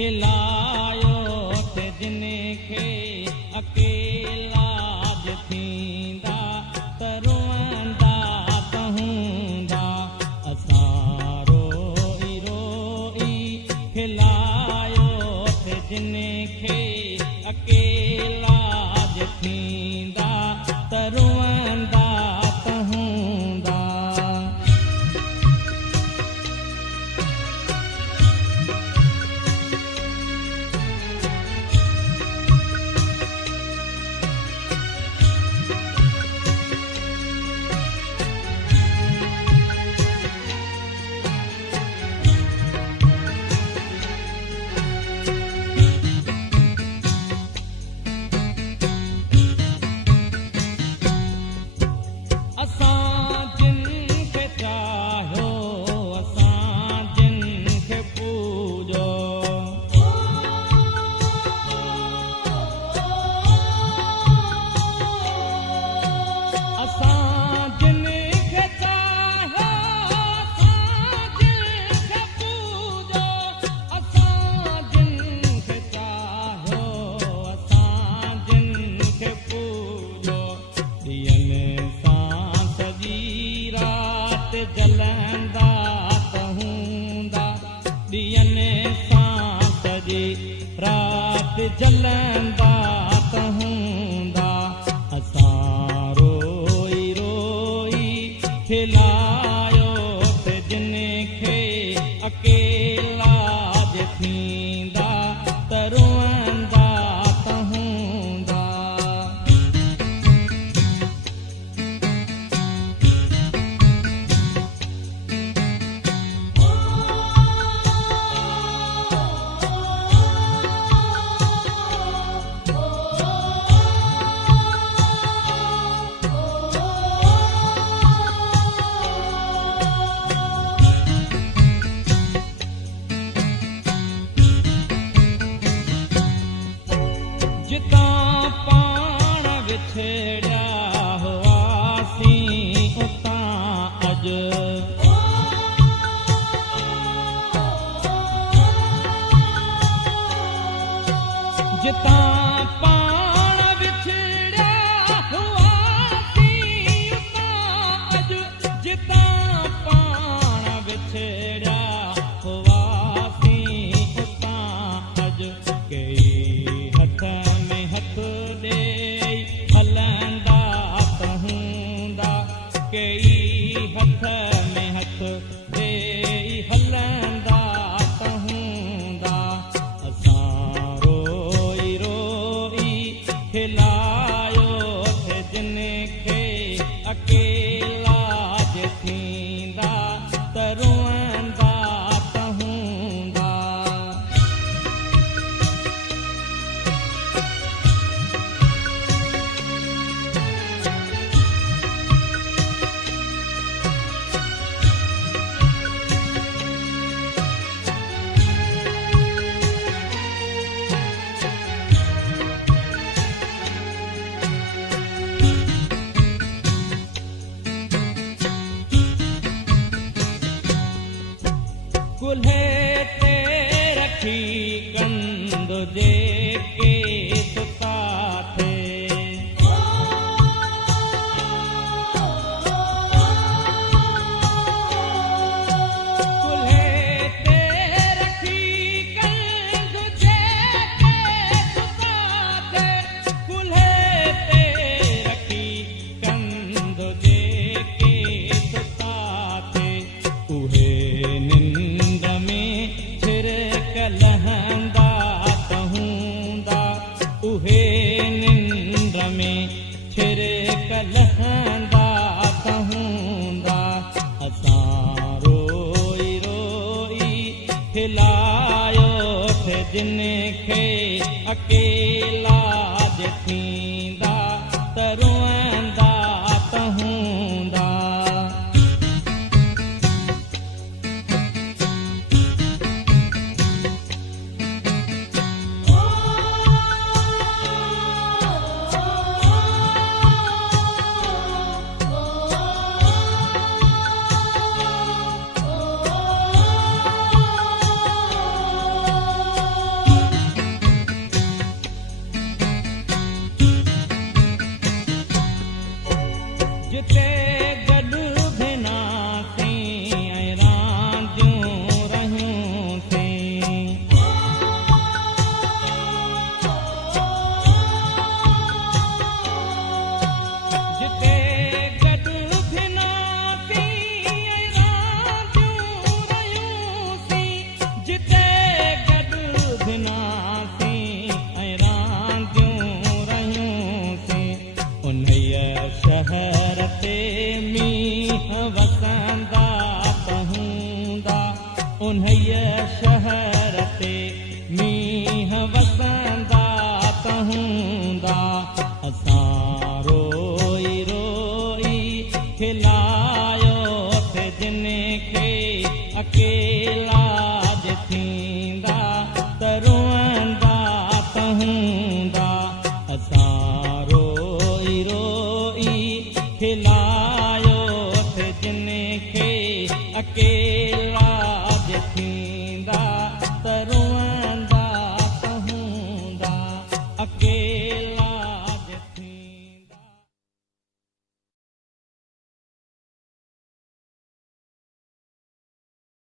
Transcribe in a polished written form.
खिलायो ते जिनखे अकेला थींदा त रोअंदा त हूंदा असां रोई रोई खिलायो ते जिनखे अकेला थींदा त रोअंदा त हूंदा जलंदा त हूंदा ॾींहनि सां सॼी राति जलंदा त हूंदा असां रोई रोई खिलायो त जिनखे अकेला थींदा त रोअंदा त हूंदा जितां पाण विछड़िया हुआसीं उतां अॼु जितां पाण विछड़िया हुआसीं उतां अॼु जितां पाण विछड़िया हुआसीं उतां अॼु कई हथ में हथ ॾेई हलंदा त हूंदा कई हथ में हथ ॾेई हलंदा त हूंदा असां रोई रोई खिलायो त जिनखे अकेला थींदा त रोअंदा त हूंदा कुल्हे ते रखी कंद जेके सुता थे कुल्हे ते रखी कंद जेके सुता थे कुल्हे ते रखी कंद जेके सुता थे उहे लहंदा त हूंदा उहे निंड में छिरक लहंदा त हूंदा असां रोई रोई खिलायो त जिनखे अकेला थींदा त रोअंदा त हूंदा उन्हईअ शहर ते मींहं वसंदा त हूंदा। असां रोई रोई खिलायो थे जिन खे अकेला